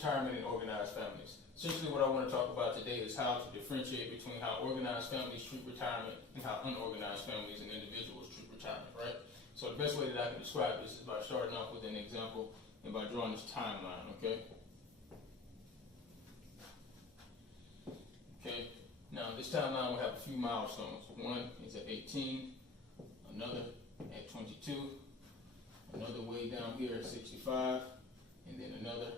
retirement and organized families. Essentially what I want to talk about today is how to differentiate between how organized families treat retirement and how unorganized families and individuals treat retirement, right? So the best way that I can describe this is by starting off with an example and by drawing this timeline, okay? Okay, now this timeline will have a few milestones. One is at 18, another at 22, another way down here at 65, and then another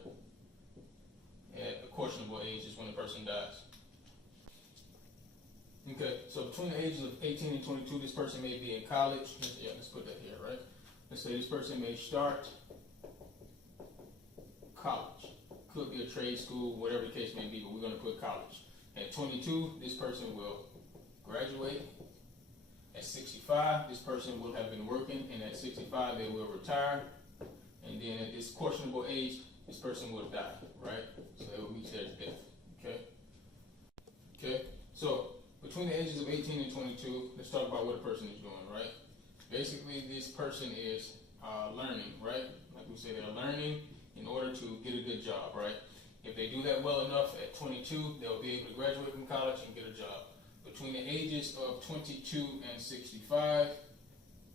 at a questionable age is when the person dies. Okay, so between the ages of 18 and 22, this person may be in college. Let's put that here, right? Let's say this person may start college. Could be a trade school, whatever the case may be, but we're going to put college. At 22, this person will graduate. At 65, this person will have been working, and at 65, they will retire. And then at this questionable age, this person will die, right? So they will reach their death, okay? Okay, so between the ages of 18 and 22, let's talk about what a person is doing, right? Basically, this person is learning, right? Like we say, they're learning in order to get a good job, right? If they do that well enough at 22, they'll be able to graduate from college and get a job. Between the ages of 22 and 65,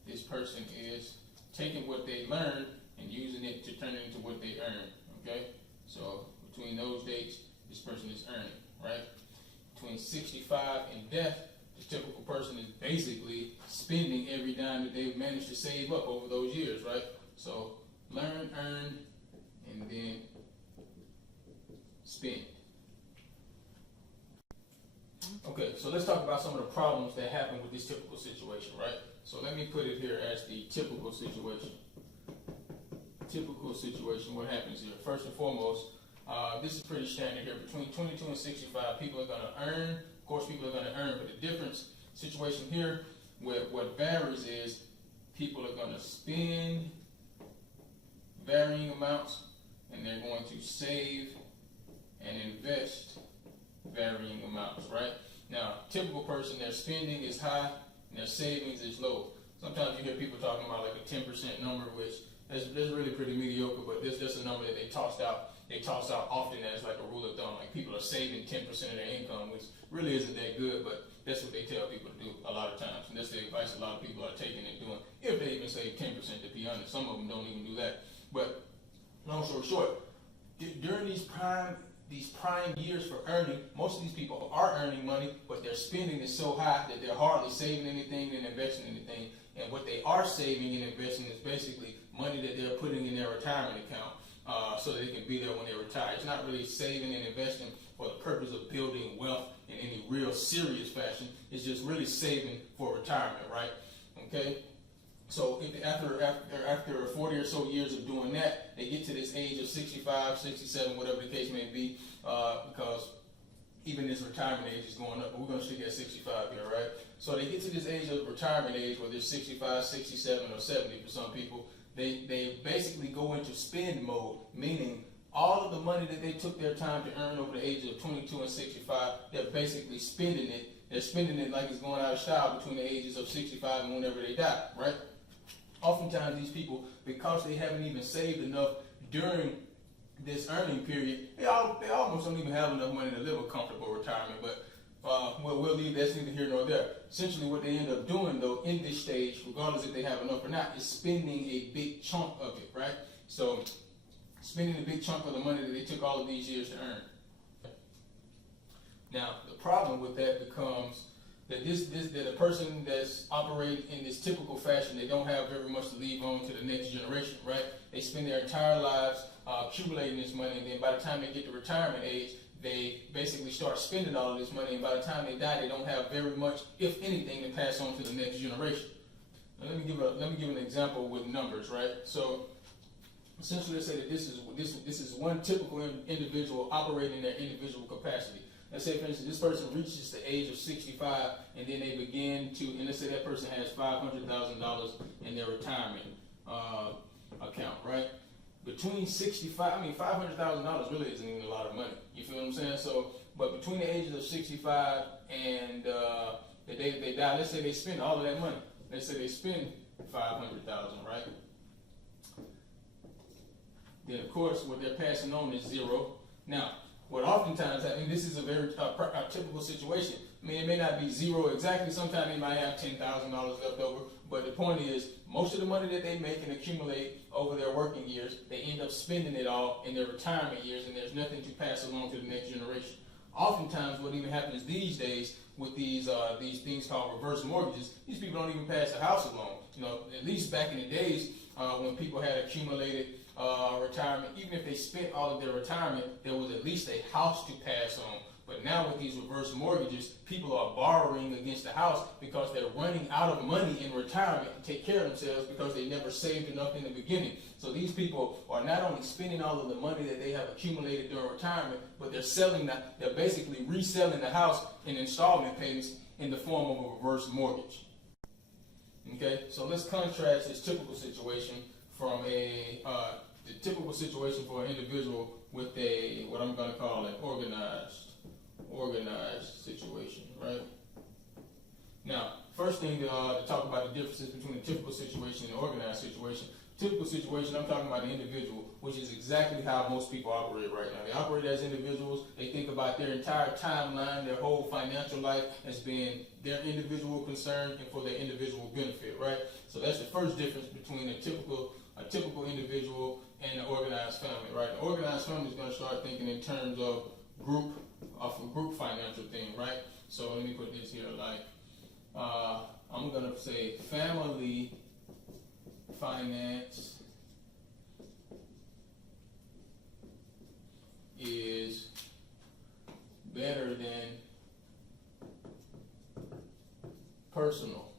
this person is taking what they learned and using it to turn it into what they earn, okay? So between those dates, this person is earning, right? Between 65 and death, the typical person is basically spending every dime that they've managed to save up over those years, right? So learn, earn, and then spend. Okay, so let's talk about some of the problems that happen with this typical situation, right? So let me put it here as the typical situation. Typical situation, what happens here? First and foremost, this is pretty standard here. Between 22 and 65, people are going to earn. Of course, people are going to earn, but the difference situation here, what varies is people are going to spend varying amounts, and they're going to save and invest varying amounts, right? Now, typical person, their spending is high and their savings is low. Sometimes you hear people talking about like a 10% number, which that's really pretty mediocre, but this is a number that they toss out often as like a rule of thumb. Like people are saving 10% of their income, which really isn't that good, but that's what they tell people to do a lot of times. And that's the advice a lot of people are taking and doing, if they even save 10%, to be honest. Some of them don't even do that. But long story short, during these prime years for earning, most of these people are earning money, but their spending is so high that they're hardly saving anything and investing anything. And what they are saving and investing is basically money that they're putting in their retirement account so that they can be there when they retire. It's not really saving and investing for the purpose of building wealth in any real serious fashion. It's just really saving for retirement, right? Okay? So after 40 or so years of doing that, they get to this age of 65, 67, whatever the case may be, because even this retirement age is going up, but we're going to stick at 65 here, right? So they get to this age of retirement age, whether it's 65, 67, or 70 for some people, they basically go into spend mode, meaning all of the money that they took their time to earn over the ages of 22 and 65, they're basically spending it. They're spending it like it's going out of style between the ages of 65 and whenever they die, right? Oftentimes these people, because they haven't even saved enough during this earning period, they almost don't even have enough money to live a comfortable retirement. But we'll leave that's neither here nor there. Essentially what they end up doing though in this stage, regardless if they have enough or not, is spending a big chunk of it, right? So spending a big chunk of the money that they took all of these years to earn. Now the problem with that becomes that that a person that's operating in this typical fashion, they don't have very much to leave on to the next generation, right? They spend their entire lives accumulating this money, and then by the time they get to retirement age, they basically start spending all of this money, and by the time they die, they don't have very much, if anything, to pass on to the next generation. Now, let me give an example with numbers, right? So essentially, let's say that this is one typical individual operating in their individual capacity. Let's say, for instance, this person reaches the age of 65, and then they begin to, and let's say that person has $500,000 in their retirement account, right? Between $500,000 really isn't even a lot of money. You feel what I'm saying? So, but between the ages of 65 and the day that they die, let's say they spend all of that money. Let's say they spend $500,000, right? then of course what they're passing on is zero. Now, what oftentimes happens, this is a very typical situation. I mean, it may not be zero exactly. Sometimes they might have $10,000 left over. But the point is, most of the money that they make and accumulate over their working years, they end up spending it all in their retirement years, and there's nothing to pass along to the next generation. Oftentimes, what even happens these days with these things called reverse mortgages, these people don't even pass the house along. You know, at least back in the days when people had accumulated retirement, even if they spent all of their retirement, there was at least a house to pass on. But now with these reverse mortgages, people are borrowing against the house because they're running out of money in retirement to take care of themselves because they never saved enough in the beginning. So these people are not only spending all of the money that they have accumulated during retirement, but they're basically reselling the house in installment payments in the form of a reverse mortgage. Okay, so let's contrast this typical situation from the typical situation for an individual with what I'm going to call an organized situation, right? Now, first thing to talk about the differences between a typical situation and an organized situation. Typical situation, I'm talking about the individual, which is exactly how most people operate right now. They operate as individuals. They think about their entire timeline, their whole financial life as being their individual concern and for their individual benefit, right? So that's the first difference between a typical individual and an organized family, right? The organized family is going to start thinking in terms of a group financial thing, right? So let me put this here, like I'm going to say family finance is better than personal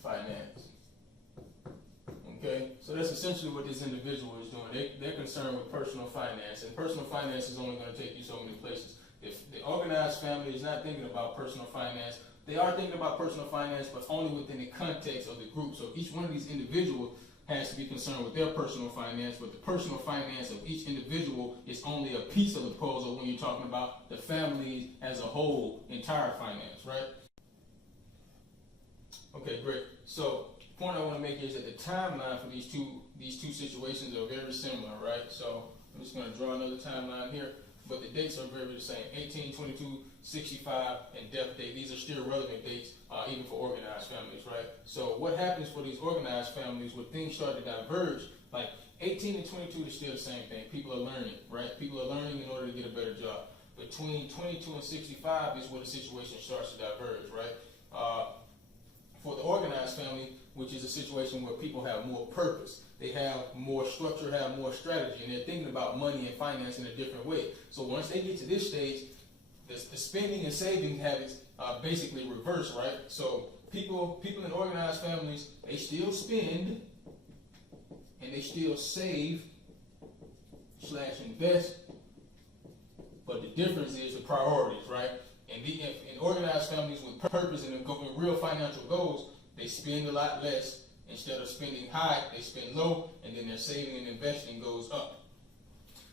finance. Okay, so that's essentially what this individual is doing. They're concerned with personal finance, and personal finance is only going to take you so many places. If the organized family is not thinking about personal finance, they are thinking about personal finance, but only within the context of the group. So each one of these individuals has to be concerned with their personal finance, but the personal finance of each individual is only a piece of the puzzle when you're talking about the family as a whole, entire finance, right? Okay, great. So the point I want to make is that the timeline for these two situations are very similar, right? So I'm just going to draw another timeline here, but the dates are very the same: 18, 22, 65, and death date. These are still relevant dates, even for organized families, right? So what happens for these organized families when things start to diverge? Like 18 and 22 is still the same thing. People are learning, right? People are learning in order to get a better job. Between 22 and 65 is where the situation starts to diverge, right? For the organized family, which is a situation where people have more purpose, they have more structure, have more strategy, and they're thinking about money and finance in a different way. So once they get to this stage, the spending and saving habits basically reverse, right? So people in organized families, they still spend and they still save / invest, but the difference is the priorities, right? And in organized families with purpose and real financial goals, they spend a lot less. Instead of spending high, they spend low, and then their saving and investing goes up.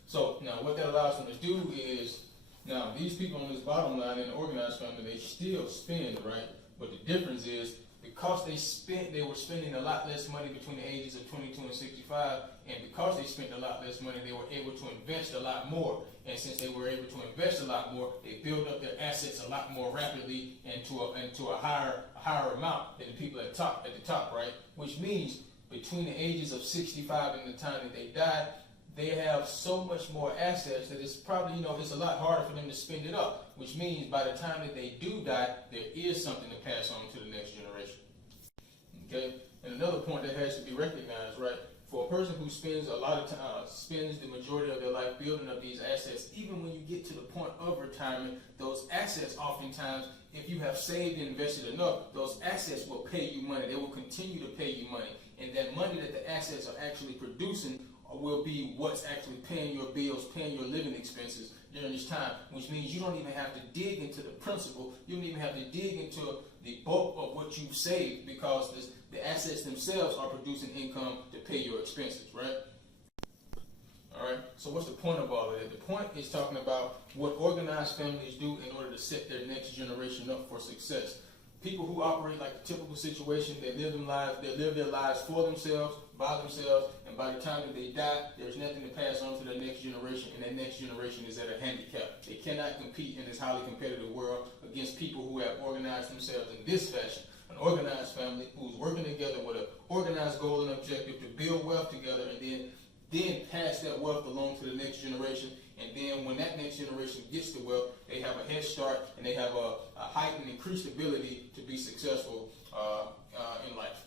So now what that allows them to do is, now these people on this bottom line in the organized family, they still spend, right? But the difference is, because they were spending a lot less money between the ages of 22 and 65, and because they spent a lot less money, they were able to invest a lot more. And since they were able to invest a lot more, they built up their assets a lot more rapidly and to a higher amount than the people at the top, right? Which means between the ages of 65 and the time that they died, they have so much more assets that it's probably, it's a lot harder for them to spend it up, which means by the time that they do die, there is something to pass on to the next generation. Okay? And another point that has to be recognized, right? For a person who spends a lot of time, spends the majority of their life building up these assets, even when you get to the point of retirement, those assets oftentimes, if you have saved and invested enough, those assets will pay you money. They will continue to pay you money. And that money that the assets are actually producing will be what's actually paying your bills, paying your living expenses during this time, which means you don't even have to dig into the principal. You don't even have to dig into the bulk of what you've saved, because the assets themselves are producing income to pay your expenses, right? All right, so what's the point of all of that? The point is talking about what organized families do in order to set their next generation up for success. People who operate like the typical situation, they live their lives for themselves, by themselves, and by the time that they die, there's nothing to pass on to the next generation, and that next generation is at a handicap. They cannot compete in this highly competitive world against people who have organized themselves in this fashion. An organized family who's working together with an organized goal and objective to build wealth together, and then pass that wealth along to the next generation. And then when that next generation gets the wealth, they have a head start, and they have a heightened, increased ability to be successful in life.